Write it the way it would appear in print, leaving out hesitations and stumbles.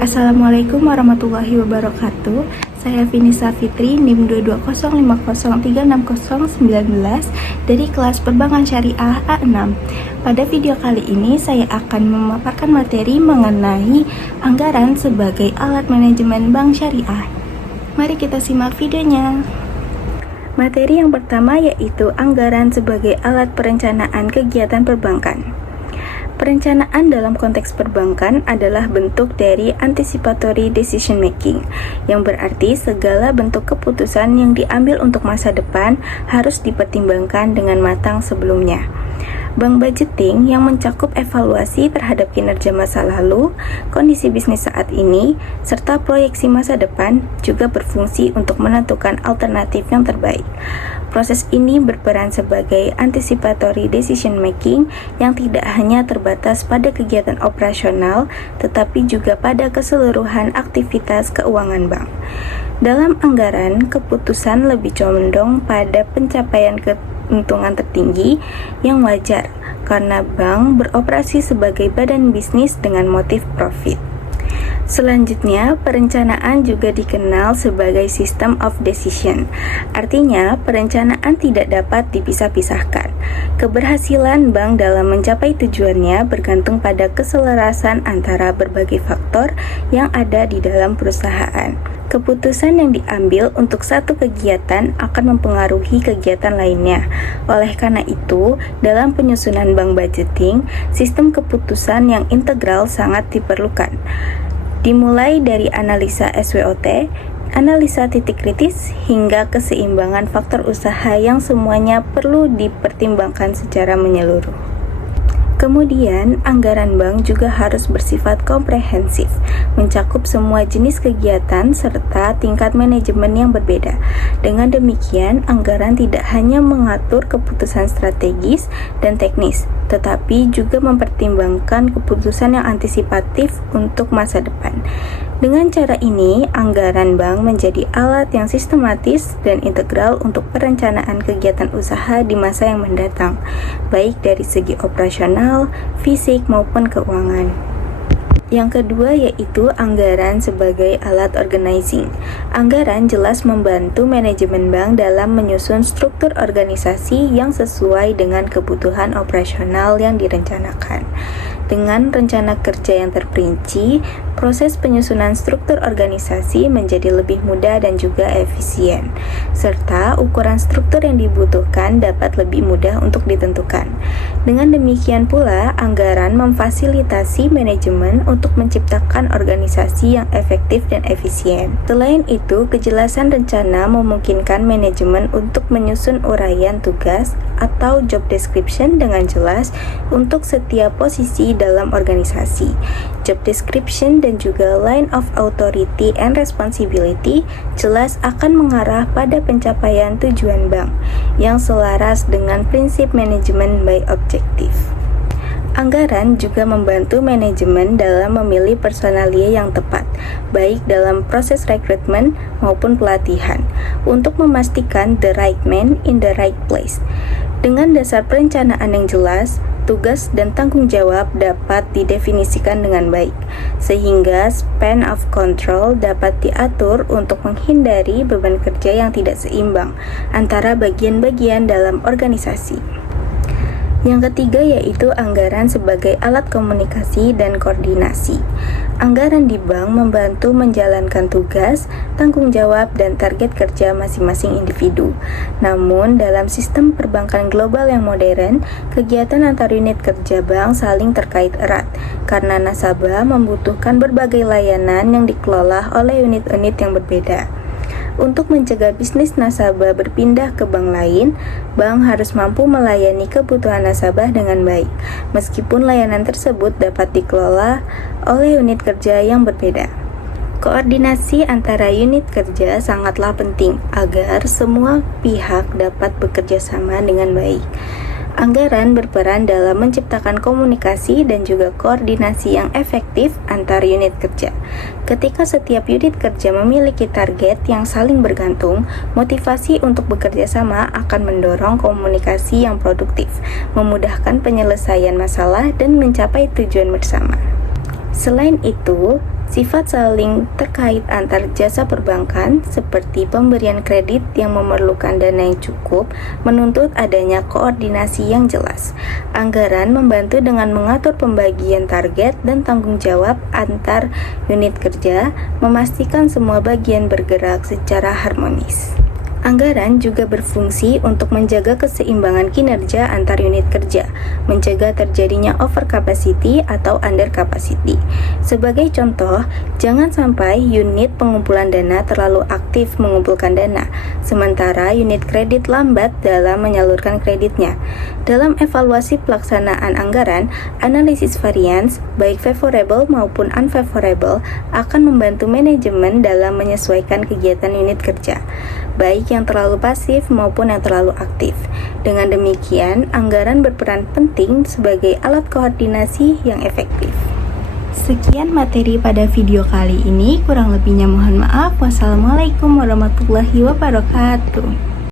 Assalamualaikum warahmatullahi wabarakatuh. Saya Vinisa Fitri, NIM 22050360019 dari kelas Perbankan Syariah A6. Pada video kali ini saya akan memaparkan materi mengenai anggaran sebagai alat manajemen bank syariah. Mari kita simak videonya. Materi yang pertama yaitu anggaran sebagai alat perencanaan kegiatan perbankan. Perencanaan dalam konteks perbankan adalah bentuk dari anticipatory decision making, yang berarti segala bentuk keputusan yang diambil untuk masa depan harus dipertimbangkan dengan matang sebelumnya. Bank budgeting yang mencakup evaluasi terhadap kinerja masa lalu, kondisi bisnis saat ini, serta proyeksi masa depan juga berfungsi untuk menentukan alternatif yang terbaik. Proses ini berperan sebagai anticipatory decision making yang tidak hanya terbatas pada kegiatan operasional, tetapi juga pada keseluruhan aktivitas keuangan bank. Dalam anggaran, keputusan lebih condong pada pencapaian keuntungan tertinggi yang wajar, karena bank beroperasi sebagai badan bisnis dengan motif profit. Selanjutnya, perencanaan juga dikenal sebagai system of decision. Artinya, perencanaan tidak dapat dipisah-pisahkan. Keberhasilan bank dalam mencapai tujuannya bergantung pada keselarasan antara berbagai faktor yang ada di dalam perusahaan. Keputusan yang diambil untuk satu kegiatan akan mempengaruhi kegiatan lainnya. Oleh karena itu, dalam penyusunan bank budgeting, sistem keputusan yang integral sangat diperlukan. Dimulai dari analisa SWOT, analisa titik kritis, hingga keseimbangan faktor usaha yang semuanya perlu dipertimbangkan secara menyeluruh. Kemudian, anggaran bank juga harus bersifat komprehensif, mencakup semua jenis kegiatan serta tingkat manajemen yang berbeda. Dengan demikian, anggaran tidak hanya mengatur keputusan strategis dan teknis, tetapi juga mempertimbangkan keputusan yang antisipatif untuk masa depan. Dengan cara ini, anggaran bank menjadi alat yang sistematis dan integral untuk perencanaan kegiatan usaha di masa yang mendatang, baik dari segi operasional, fisik, maupun keuangan. Yang kedua yaitu anggaran sebagai alat organizing. Anggaran jelas membantu manajemen bank dalam menyusun struktur organisasi yang sesuai dengan kebutuhan operasional yang direncanakan. Dengan rencana kerja yang terperinci, proses penyusunan struktur organisasi menjadi lebih mudah dan juga efisien, serta ukuran struktur yang dibutuhkan dapat lebih mudah untuk ditentukan. Dengan demikian pula, anggaran memfasilitasi manajemen untuk menciptakan organisasi yang efektif dan efisien. Selain itu, kejelasan rencana memungkinkan manajemen untuk menyusun uraian tugas atau job description dengan jelas untuk setiap posisi dalam organisasi. Job description dan juga line of authority and responsibility jelas akan mengarah pada pencapaian tujuan bank yang selaras dengan prinsip manajemen by objective. Anggaran juga membantu manajemen dalam memilih personalia yang tepat, baik dalam proses rekrutmen maupun pelatihan, untuk memastikan the right man in the right place. Dengan dasar perencanaan yang jelas, tugas dan tanggung jawab dapat didefinisikan dengan baik, sehingga span of control dapat diatur untuk menghindari beban kerja yang tidak seimbang antara bagian-bagian dalam organisasi. Yang ketiga yaitu anggaran sebagai alat komunikasi dan koordinasi. Anggaran di bank membantu menjalankan tugas, tanggung jawab, dan target kerja masing-masing individu. Namun, dalam sistem perbankan global yang modern, kegiatan antar unit kerja bank saling terkait erat, karena nasabah membutuhkan berbagai layanan yang dikelola oleh unit-unit yang berbeda. Untuk mencegah bisnis nasabah berpindah ke bank lain, bank harus mampu melayani kebutuhan nasabah dengan baik, meskipun layanan tersebut dapat dikelola oleh unit kerja yang berbeda. Koordinasi antara unit kerja sangatlah penting agar semua pihak dapat bekerja sama dengan baik. Anggaran berperan dalam menciptakan komunikasi dan juga koordinasi yang efektif antar unit kerja. Ketika setiap unit kerja memiliki target yang saling bergantung, motivasi untuk bekerja sama akan mendorong komunikasi yang produktif, memudahkan penyelesaian masalah dan mencapai tujuan bersama. Selain itu, sifat saling terkait antar jasa perbankan seperti pemberian kredit yang memerlukan dana yang cukup menuntut adanya koordinasi yang jelas. Anggaran membantu dengan mengatur pembagian target dan tanggung jawab antar unit kerja, memastikan semua bagian bergerak secara harmonis. Anggaran juga berfungsi untuk menjaga keseimbangan kinerja antar unit kerja, mencegah terjadinya over capacity atau under capacity. Sebagai contoh, jangan sampai unit pengumpulan dana terlalu aktif mengumpulkan dana, sementara unit kredit lambat dalam menyalurkan kreditnya. Dalam evaluasi pelaksanaan anggaran, analisis variance, baik favorable maupun unfavorable, akan membantu manajemen dalam menyesuaikan kegiatan unit kerja, baik yang terlalu pasif maupun yang terlalu aktif. Dengan demikian, anggaran berperan penting sebagai alat koordinasi yang efektif. Sekian materi pada video kali ini, kurang lebihnya mohon maaf. Wassalamualaikum warahmatullahi wabarakatuh.